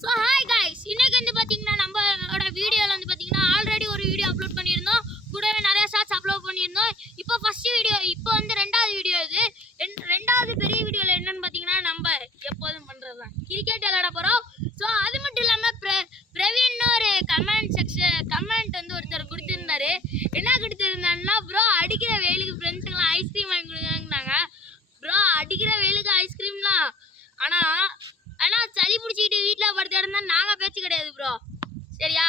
So hi guys, இன்னைக்கு வந்து பாத்தீங்கன்னா நம்மளோட வீடியோல வந்து பாத்தீங்கன்னா ஆல்ரெடி ஒரு வீடியோ அப்லோட் பண்ணியிருந்தோம். கூடவே நிறைய ஷார்ட்ஸ் அப்லோட் பண்ணியிருந்தோம். இப்போ ஃபர்ஸ்ட் வீடியோ, இப்போ வந்து ரெண்டாவது வீடியோ இது. ரெண்டாவது பெரிய வீடியோல என்னன்னு பாத்தீங்கன்னா நம்ம எப்போதும் பண்றதுதான் கிரிக்கெட் விளையாட போறோம். ஸோ அது மட்டும் இல்லாம பிரவீன் ஒரு கமெண்ட் வந்து ஒருத்தர் கொடுத்திருந்தாரு. என்ன கொடுத்திருந்தாருன்னா, ப்ரோ அடிக்கிற வெயிலுக்கு ஃப்ரெண்ட்ஸுக்கெல்லாம் ஐஸ்கிரீம் வாங்கி கொடுங்கன்னாங்க. ப்ரோ அடிக்கிற வெயிலுக்கு ஐஸ்கிரீம்லாம் ஆனா சளி பிடிச்சிக்கிட்டு வீட்டில் படுத்து இருந்தா நாங்கள் பேச்சு கிடையாது ப்ரோ, சரியா?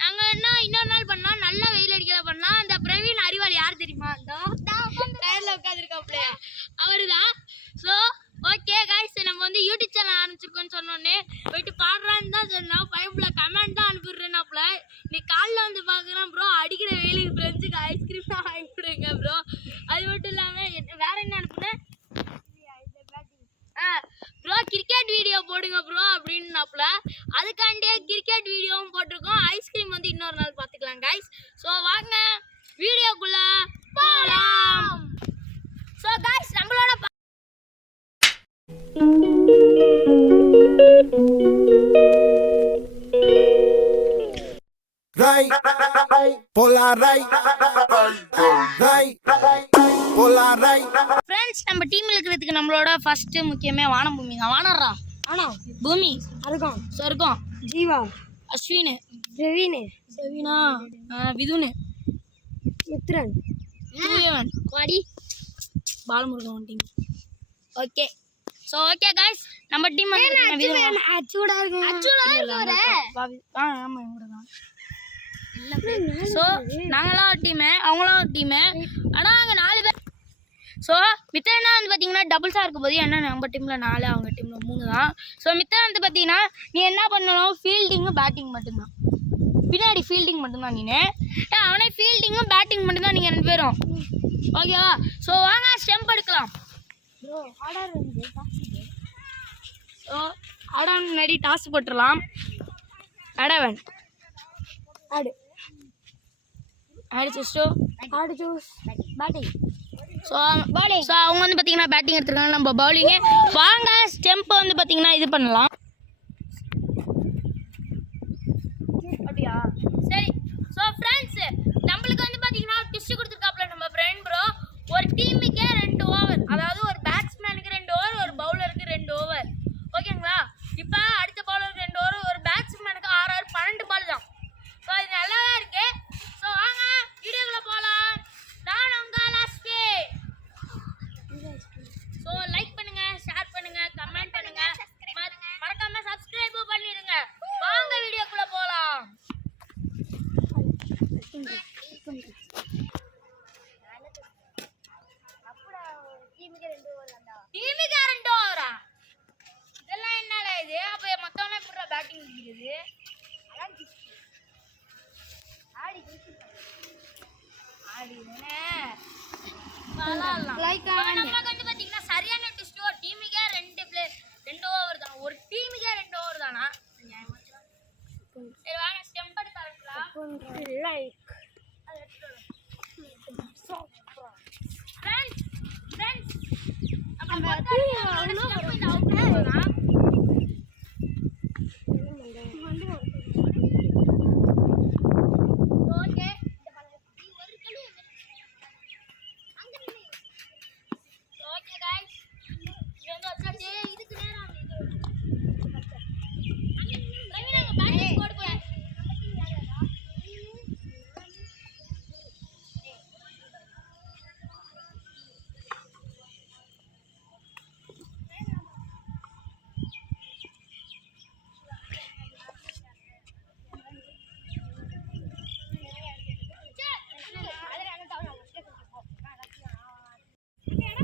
நாங்கள் என்ன இன்னொரு நாள் பண்ணலாம், நல்லா வெயில் அடிக்கல பண்ணலாம். அந்த பிரவீன் அறிவாளி யார் தெரியுமா? டயரில் உட்காந்துருக்காப்ல அவரு தான். ஸோ ஓகே கைஸ், நம்ம வந்து யூடியூப் சேனல் ஆரம்பிச்சிருக்கோன்னு சொன்னோன்னே போயிட்டு பாடுறான்னு தான் சொன்னோம். பைப்பில் கமெண்ட் தான் அனுப்பிடுறேன்னாப்புல. இன்னைக்கு காலைல வந்து பார்க்குறேன், ப்ரோ அடிக்கிற வெயிலுக்கு ஃப்ரெண்ட்ஸுக்கு ஐஸ்கிரீம் தான் வாங்கி கொடுங்க ப்ரோ. அது மட்டும் இல்லாமல் வேற என்ன அனுப்புனேன், ப்ரோ கிரிக்கெட் வீடியோ போடுங்க ப்ரோ அப்படின்னாப்புல. அதுக்காண்டியே கிரிக்கெட் வீடியோவும் போட்டிருக்கோம். ஐஸ்கிரீம் வந்து இன்னொரு நாள் பார்த்துக்கலாம் கைஸ். ஸோ வாங்க வீடியோக்குள்ள போகலாம். ஸோ கைஸ் நம்மளோட ஃப்ரெண்ட்ஸ், நம்ம டீம்ல இருக்கிறதுக்கு நம்மளோட ஃபர்ஸ்ட் முக்கியமே வானபூமி தான். வானர்ரா பூமி, அருகம், சொர்க்கம், ஜீவா, அஸ்வின், பிரவீன், செவினா, விதுன், மித்ரன், சூரியவன், வாடி, Balamurugan team. Okay, so okay guys, நம்ம டீம் வந்து அச்சூடா இருக்கு. ஆமாம் எங்கூட தான். ஸோ நாங்களாம் ஒரு டீமு, அவங்களாம் ஒரு டீமு. ஆனால் அங்கே 4 பேர். ஸோ மித்தனா வந்து பார்த்தீங்கன்னா டபுள்ஸாக இருக்கும் போது என்ன நம்ம டீமில் 4, அவங்க டீமில் 3 தான். ஸோ மித்தனா வந்து பார்த்தீங்கன்னா நீ என்ன பண்ணணும், ஃபீல்டிங்கும் பேட்டிங் மட்டும்தான். பின்னாடி ஃபீல்டிங் மட்டும்தான் நீனு. அவனே ஃபீல்டிங்கும் பேட்டிங் மட்டும்தான் நீங்கள் 2 பேரும், ஓகேவா? ஸோ வாங்க ஸ்டெம்ப் எடுக்கலாம். ஸோ ஆடான் முன்னாடி டாஸ் போட்டுடலாம். அடவன் ஆடு சூஸ் பேட்டிங். ஸோ அவங்க வந்து பார்த்தீங்கன்னா பேட்டிங் எடுத்துருக்காங்க, நம்ம பவுலிங்கு. வாங்க ஸ்டெம்பை வந்து பார்த்தீங்கன்னா இது பண்ணலாம். அப்படியா, சரி. ஸோ ஃப்ரெண்ட்ஸ், நம்மளுக்கு வந்து பார்த்தீங்கன்னா டிஸ்ட் கொடுத்துருக்காப்புல நம்ம ஃப்ரெண்ட் ப்ரோ. ஒரு டீமுக்கே 2 ஓவர், அதாவது ஒரு பேட்ஸ்மேனுக்கு 2 ஓவர், ஒரு பவுலருக்கு 2 ஓவர், ஓகேங்களா? இப்போ அடுத்த பவுலருக்கு 2 ஓவர், ஒரு பேட்ஸ்மேனுக்கு 6 ஓவர், 12 பால் தான். ஸோ இது நல்லா தான் இருக்கு. ஸோ வாங்க வீடியோக்குள்ள போகலாம். நான் உங்கள் லாஸ்ட். ஸோ லைக் பண்ணுங்க, ஷேர் பண்ணுங்க, கமெண்ட் பண்ணுங்க, மறக்காம சப்ஸ்கிரைப் பண்ணிடுங்க. வாங்க வீடியோக்குள்ள போகலாம். டீமுக்கு 2 ஓவரா? இதெல்லாம் என்னடா இது? அப்போ மொத்தம்லாம் எப்படி பேட்டிங் இருக்குது? நமக்கு வந்து பாத்தீங்கன்னா சரியான டிஸ்ட். ஒரு டீமுக்கே 2 ஓவர் தான். ஒரு டீமுக்கே 2 ஓவர் தானா? சரி வாங்க ஸ்டெம்ப் எடுக்க ஆரம்பிக்கலாம். ஃப்ரெண்ட்ஸ் நம்ம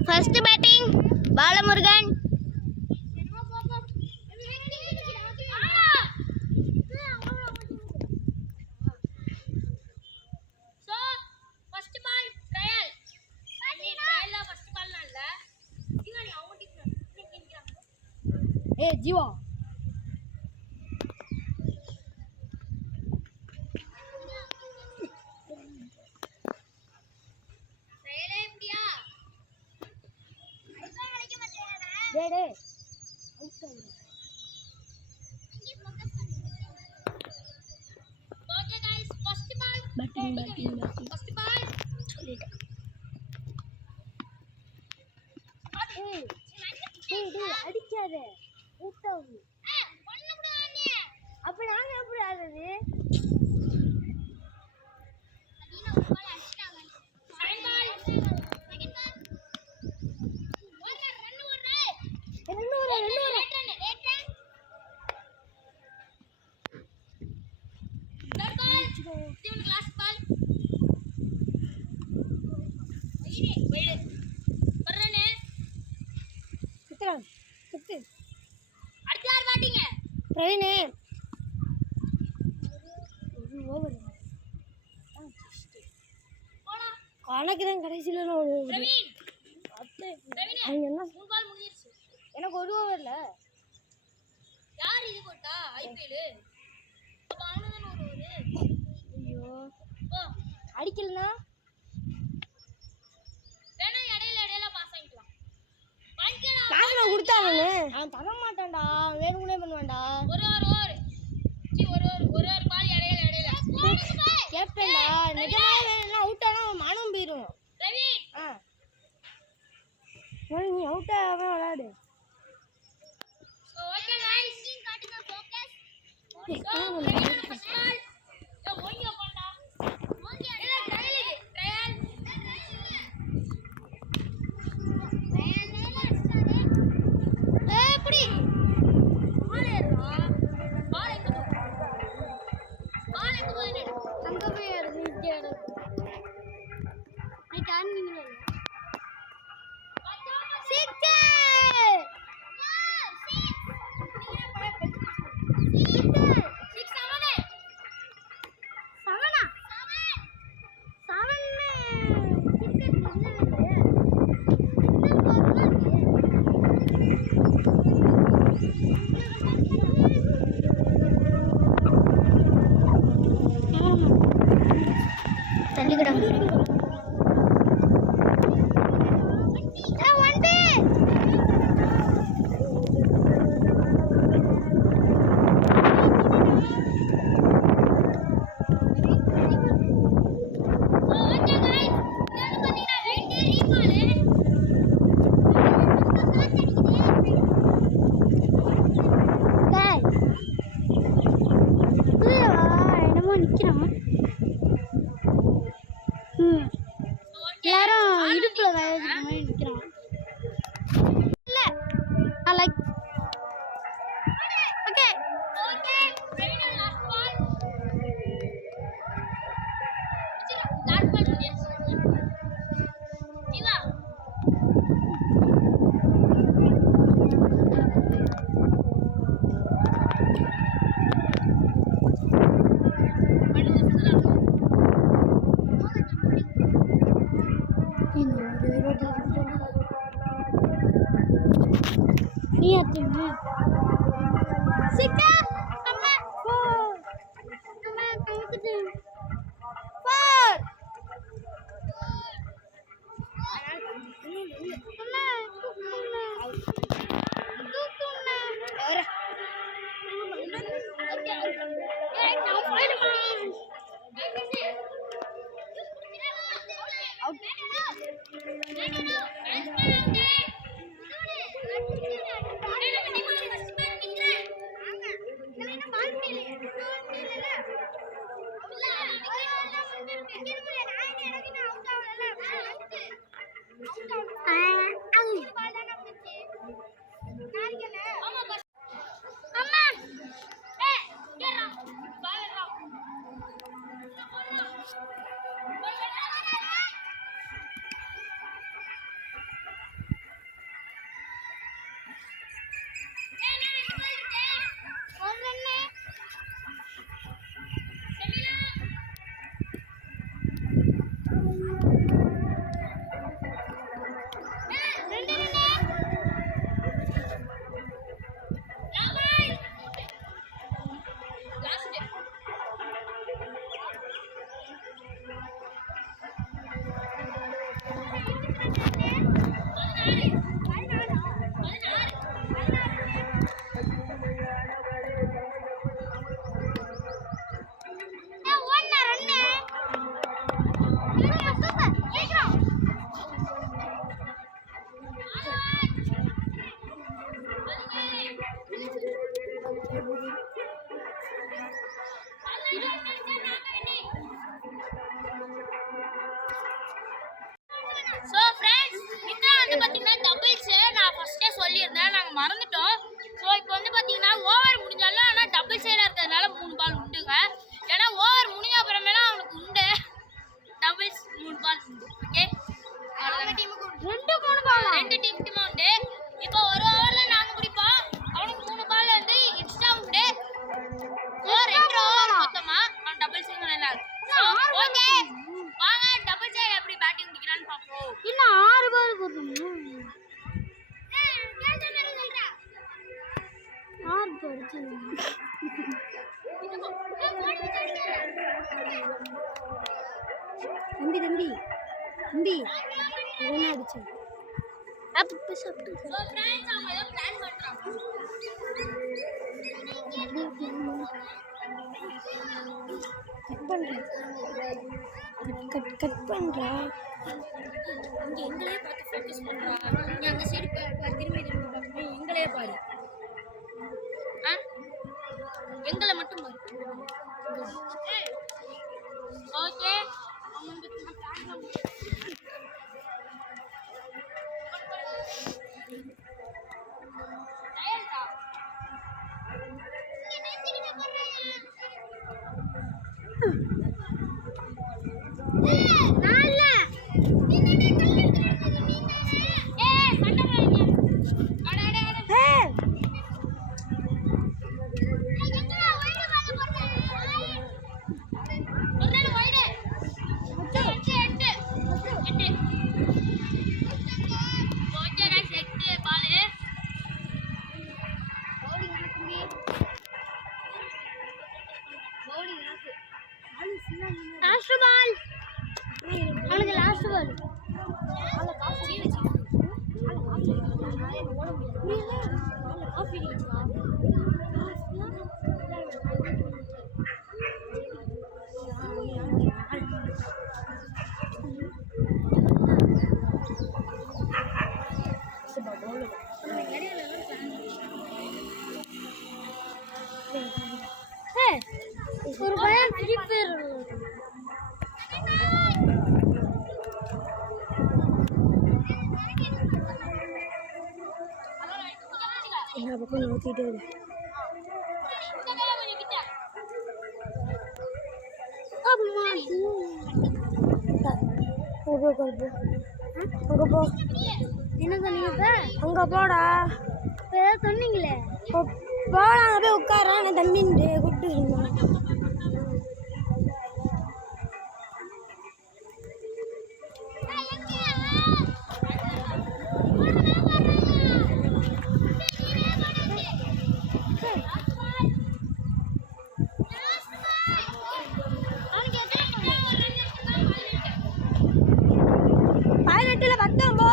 ஃபர்ஸ்ட் பேட்டிங் பாலமுருகன். ஜீவா டேய் ஃபர்ஸ்ட் பால் சொல்லிட்டேன். அடிக்காத அப்ப நாங்க எப்படி ஆடுறது? பிரவீனே கணக்குதான் கடைசியில எனக்கு ஒரு ஓவர்ல யார் இது போட்டா ஐபிஎல் ஐயோ அடிக்கலனா வேணா இடையில இடையில பாஸ் ஆயிக்கலாம் காசுல கொடுத்தானே அவன் தர மாட்டான்டா வேணும்னே பண்ணுவான்டா ஒரு பால் இடையில இடையில கேப்பேன்டா நிஜமாவே வேணும்னா அவுட் ஆனா அவன் மானம் போயிடும் ரவி நீ அவுட் ஆகாம விளையாடு ஓகே गाइस காட்டுங்க ஃபோக்கஸ் ஓங்க போடா ஓங்க இல்ல ட்ரையல் ட்ரையல் எப்படி பால் ஏறா பால் எங்க போகுது அங்க போய் ஏறுது இங்க ஏறுது நீ டான்னிங்ல தள்ளிக்கிடாங்க என்னமோ நிக்கிறான் எல்லாரும் இடுப்புல வேலைக்கு மாதிரி நிக்கிறான் இல்ல I like okay okay final last ball last ball Jeeva நீ அத்திமா சிக்கா அம்மா போ அம்மா கவுக்குது போர் அம்மா தூக்குமா வேற ஏய் நான் போய்டுமா அவுட் தம்பி தம்பி தம்பி என்ன அடிச்சு அப்ப சாப்பிட்டு கட் பண்றேன் கட் பண்றா இங்க எங்களே பார்த்து ஃபோக்கஸ் பண்றா. நீ அங்க சைடு திரும்பி திரும்பி பார்க்கணும். எங்களே பாரு. எங்களை மட்டும் பாரு. ஓகே. லாஸ்ட் பால் அவனுக்கு லாஸ்ட் பால் ஒரு பையன் ஃப்ரீ ஃபயர் எல்லா பக்கம் நோக்கிட்டே இருக்கு. அங்க போ என்ன சொன்னீங்க? அங்க போடா சொன்னீங்களே போடா அங்க போய் உட்காரான் தம்பின்ட்டு கூப்பிட்டு பதினெட்டுல 19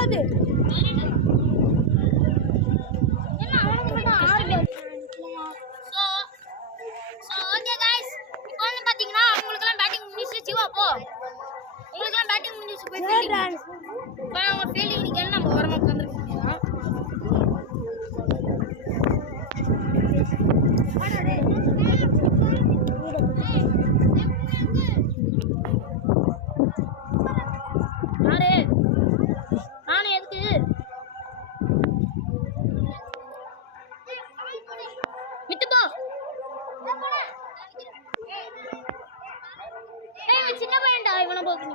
சின்ன பையன்டா இவனை போக்கு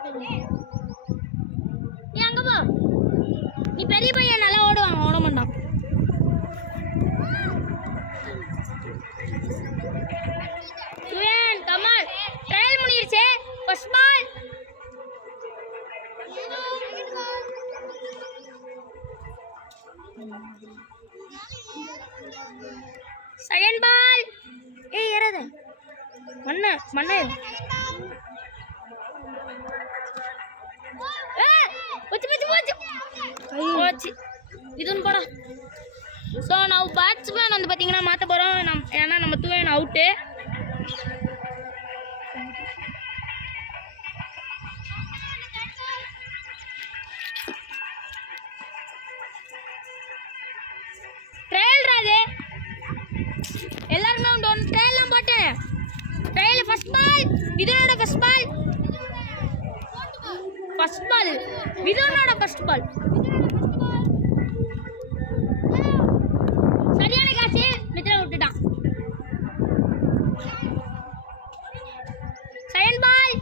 நீ அங்க போ. நீ பெரிய பையன் நல்லா ஓடுவாங்க ஓட மாட்டான். சுயன் கமல் ட்ரையல் முடிஞ்சிருச்சு. ஃபர்ஸ்ட் பால் செகண்ட் பால் ஏய் ஏறாத மண்ணு மண்ணு இதுன்னு போடா. ஸோ ನಾವು பேட்ஸ்மேன் வந்து பார்த்தீங்கன்னா மாற்ற போகிறோம். ஏன்னா நம்ம தூவன் அவுட்டு. ட்ரையல் ராது எல்லாருமே உண்டு. ஒன்று ட்ரையல்லாம் போட்டேன். ட்ரையல் ஃபர்ஸ்ட் பால் இதனோட ஃபர்ஸ்ட் பால் இதனோட ஃபர்ஸ்ட் பால் சரியான காசு மித்ரா விட்டுட்டான். செகண்ட் பால்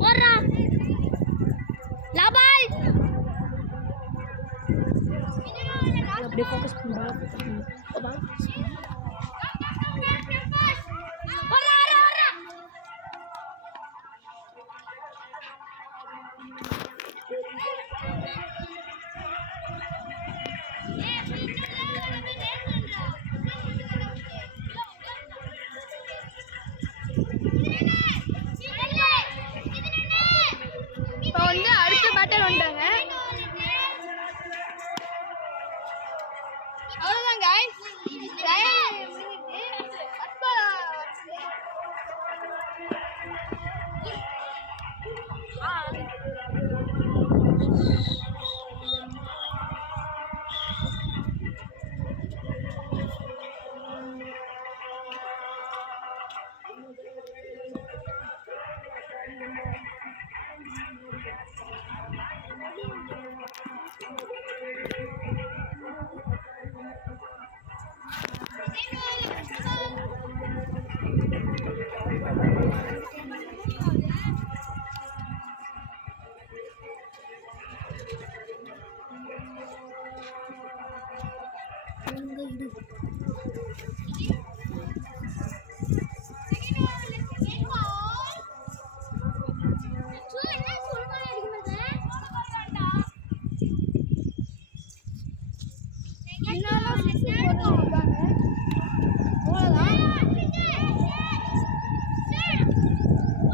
போடுறா லாபால் அப்படியே ஃபோக்கஸ் பண்ணு.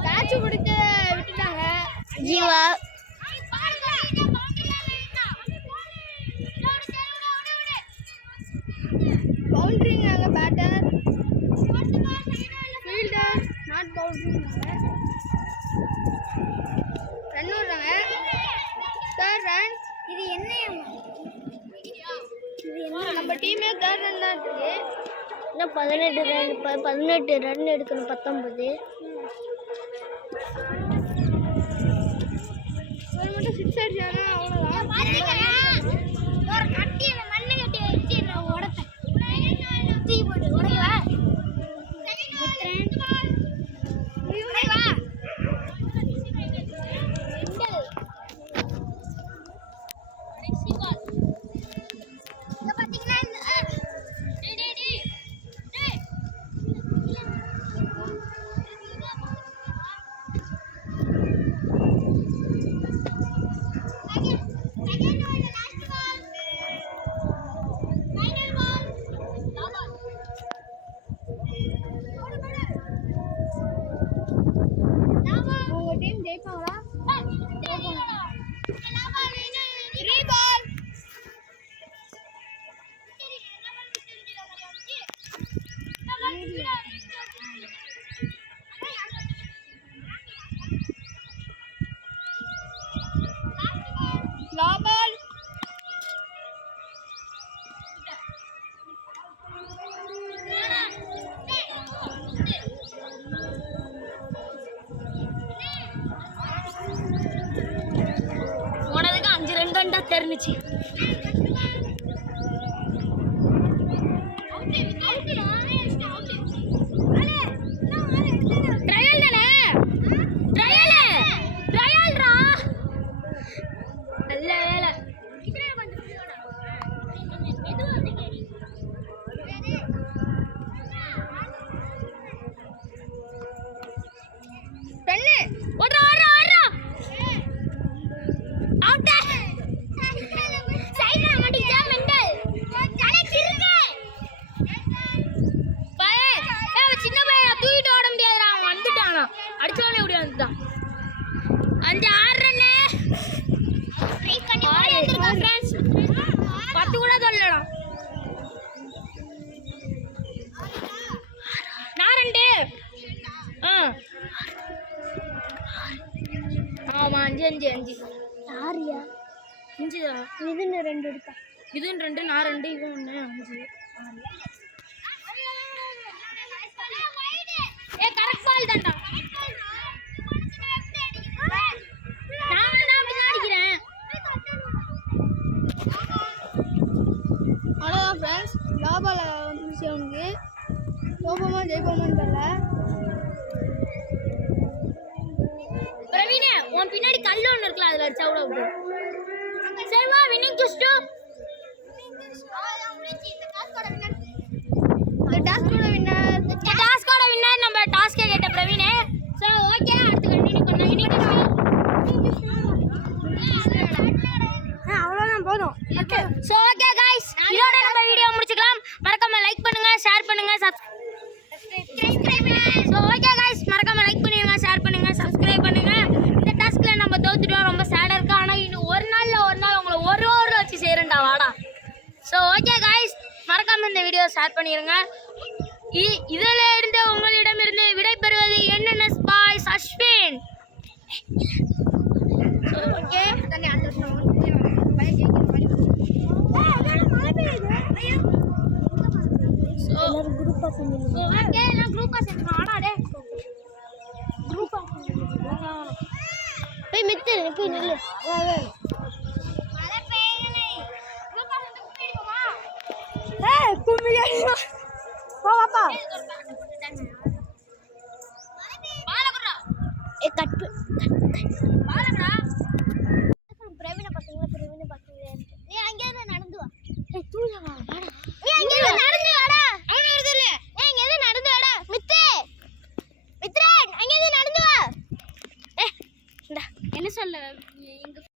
கேட்ச் பிடிக்க விட்டுட்டாங்க ஜீவா. பவுண்டரிங்காங்க பேட்டர், ஃபீல்டர் நாட் பவுண்டரிங்காங்க. ரன் விடுறாங்க, தேர்ட் ரன். இது என்ன நம்ம டீமே தேர்ட் ரன் தான் இருக்குது. இன்னும் 18 ரன் எடுக்கணும். 19 ஒரு மட்டும் 6 அடிச்சாங்க, அவ்வளோதான். ஒரு கட்டி மண்ணை கட்டி வச்சு உடப்பேன். தீ போட்டு உடையவா ஜெயிப்பாங்களா? லாபால் போனதுக்கு 5 ரன் தான் தெரிஞ்சிச்சு. ட்ரையல் தானே, ட்ரையல்ரா. நல்ல வேலை. ஓடுறா ஓடுறா ஓடுறா. அவுட். சைடுல மாட்டிச்சா மெண்டல். தலை திருங்க. பாரு, சின்ன பையன் தூக்கிட்டு ஓட முடியாதுடா. அவன் வந்துட்டானா. அடிச்சவனே ஓடி வந்துட்டான். 5-6 ரன். ட்ரை பண்ணி ஓடி வந்திருக்கான் फ्रेंड्स. 10 கூட சொல்லலாம். நான் 2. ஆமா 5 யாரியா 5 தான். இதுன்னு 2 எடுத்தா. இதுன்னு 2, நான் 2, இவன் 1, 5. ஏ கரெக்ட் பால் தான்டா. நான் பின்னாடி அடிக்கிறேன். ஹலோ फ्रेंड्स, லாபால வந்துச்சு. அவனுக்கு கோபமா ஜெயிப்போமான்னு தெரியல. பிரவீனே, உன் பின்னாடி கல்லு ஒன்று இருக்குல்ல, அதில் அடிச்சா கூட விடு. சரி வா, வின்னிங் டுஸ்டு. டாஸ்கோட வின்னர் நம்ம டாஸ்கே கேட்ட பிரவீனே. ஸோ ஓகே, அடுத்து கண்டினியூ பண்ண. வின்னிங் அவ்வளோதான் போதும். ஓகே, ஸோ ஓகே கைஸ், இதோட நம்ம வீடியோ முடிச்சுக்கலாம். மறக்காம லைக் பண்ணுங்க, ஷேர் பண்ணுங்க, ஸோ ஓகே கைஸ், மறக்காம லைக் பண்ணிடுங்க, ஷேர் பண்ணுங்க, சப்ஸ்கிரைப் பண்ணுங்க. இந்த டாஸ்க்ல நம்ம தோத்துட்டோம், ரொம்ப சேடா இருக்கு. ஆனால் இன்னும் ஒரு நாள் உங்களை ஒரு ஓவரில் வச்சு செய்கிறேன்டா, வாடா. ஸோ ஓகே கைஸ், மறக்காம இந்த வீடியோ ஷேர் பண்ணிடுங்க. இதில் இருந்து உங்களிடமிருந்து விடைபெறுவது என்என்எஸ் பாய் அஸ்வின். ஓகே, போய் மித்து போய் நில்லு. கும்பியா பாப்பா ஏ கட் பிரவீனை பாத்தீங்களா நீ அங்கே இருந்து நடந்து வா ஏய் தூளா வா வாடா நீ அங்கே இருந்து நடந்து வாடா அவன வருது இல்ல ஏய் இங்க இருந்து நடந்து வாடா மித்ரன் அங்கே இருந்து நடந்து வா ஏ இந்தா என்ன சொல்ல